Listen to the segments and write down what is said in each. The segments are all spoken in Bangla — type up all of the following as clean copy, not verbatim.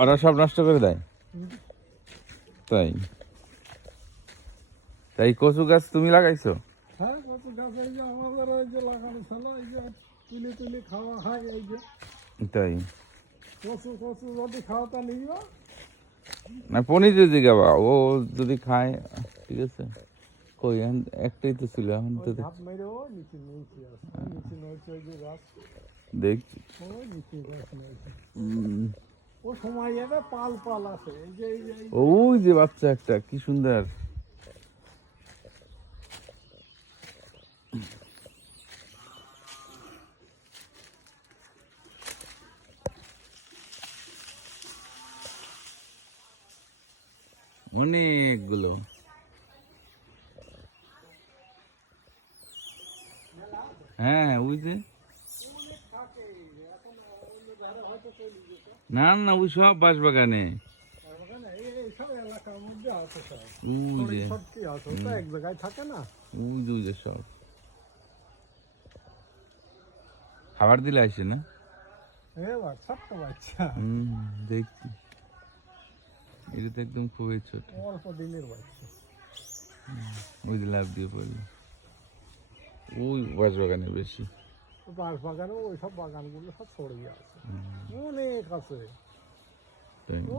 ওরা সব নষ্ট করে দেয়। তাই তাই কচু গাছ তুমি লাগাইছো? হ্যাঁ, কচু গাছ এই যে আমাদের এই যে লাগানো ছিল, এই যে তুলে তুলে খাওয়া হয়। এই যে তাই কচু কচু যদি খাওয়াটা নিও না, পনির যদি গাবা ও যদি খায় ঠিক আছে। কই একটাই তো ছিল, এখন তো ধাপ মেরে ও নিচে নিচে আছে, নিচে নড়ছে ওই যে গাছ, দেখছি। ওই নিচে গাছ নড়ছে। ও সময় যাবে, পাল পাল আছে। এই যে এই যে ওই যে বাচ্চা একটা কি সুন্দর। অনেকগুলো। হ্যাঁ ওই যে না না, ওই সব বাঁশবাগানে। সব এলাকার মধ্যে আছে সব। ওই যে সত্যি আছে, তো এক জায়গায় থাকে না। ওই যে সব খাবার দিলে আসে না। এবার ছোট্ট বাচ্চা, দেখছি এটা তো একদম খুবই ছোট। অল্প দিনের বাচ্চা। ওই যে লাভ দিয়ে পড়লো ওই বাঁশবাগানে বেশি। বাঁশ বাগানে ওই সব বাগানগুলো সব ছড়িয়ে আছে, অনেক আছে।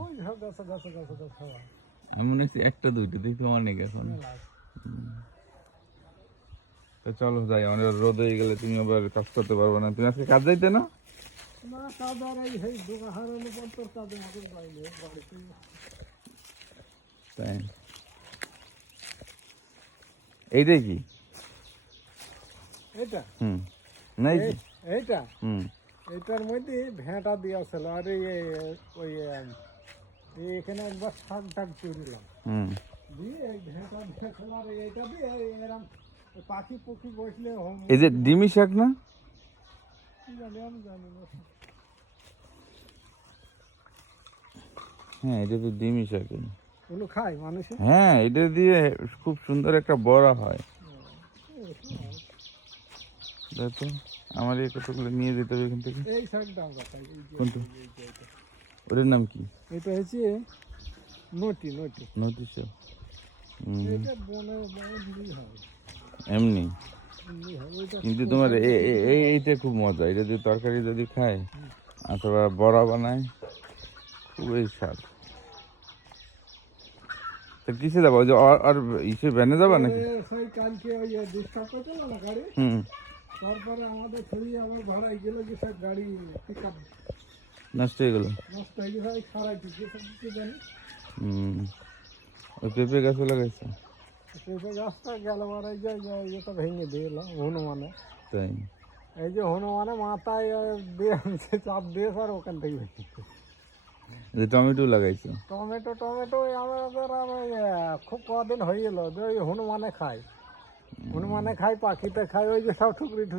ওই সব গাছে গাছে গাছে গাছে আমি মনে হচ্ছে একটা দুইটা, দেখি অনেক এখন। তো চলো যাই, অনেক রোদ হয়ে গেলে তুমি আবার কাজ করতে পারবে না। তুমি আজকে কাজ যাইতে না? না, কাজ আর এই দোকান হারানোর পর তোর কাজে আমাদের বাইরে বাড়িতে। তাই এইটাই কি? এটা না এই এইটা এইটার মধ্যে ভেঁটা দেওয়া ছিল। আর ওই এখানে একবার শাক টাক চুরিলাম দিয়ে ভেঁটা দিয়েছিল। আর এইটা দিয়ে এরকম পাখি পক্ষী বসলে এই যে ডিমি শাক না? কি জানি, আমি জানি না। হ্যাঁ এটা তো ডিমি শাক। ওগুলো খায় মানুষে। হ্যাঁ এটা দিয়ে খুব সুন্দর একটা বড়া হয়। দেখো আমার এই কতগুলো নিয়ে যেতে হবে এখান থেকে। এই শাকটা আমরা খাই। কোনটা? ওটার নাম কি? এটা হচ্ছে নটি নটি নটি শাক। এটা বনে বনে দিলেই হয়, এমনি। এমনি হয়। ওইটা কিন্তু তোমার এইটা খুব মজা, এটা যদি তরকারি যদি খায় অথবা বড়া বানায় খুবই স্বাদ। তো কিসে যাবো? ওই যে আর ইসে ভ্যানে যাবা নাকি? সেই কালকে ওই ডিস্টার্ব করছিল না গাড়ি, তারপরে আমাদের ছবি আবার ভাড়াই গেল যে সব গাড়ি পিক আপ নষ্ট হয়ে গেল। নষ্ট হয়ে গেছে। ওই খারাই দিচ্ছে সব কিছু জানি। ওই পেঁপে গাছও লাগাইছে। পেঁপে গাছটা গেল বারে ইয়েটা ভেঙে দিল হনুমানে। তাই এই যে হনুমানে মাথায় দিয়ে চাপ দিয়েছে আর ওখান থেকে ভেঙেছে। টমেটো লাগাইছে। টমেটো টমেটো আমাদের খুব কদিন হয়ে গেল যে ওই হনুমানে খায়, হনুমানে খায়, পাখিতে খায়, ওই যে সব ঠুকরি ঠুকরি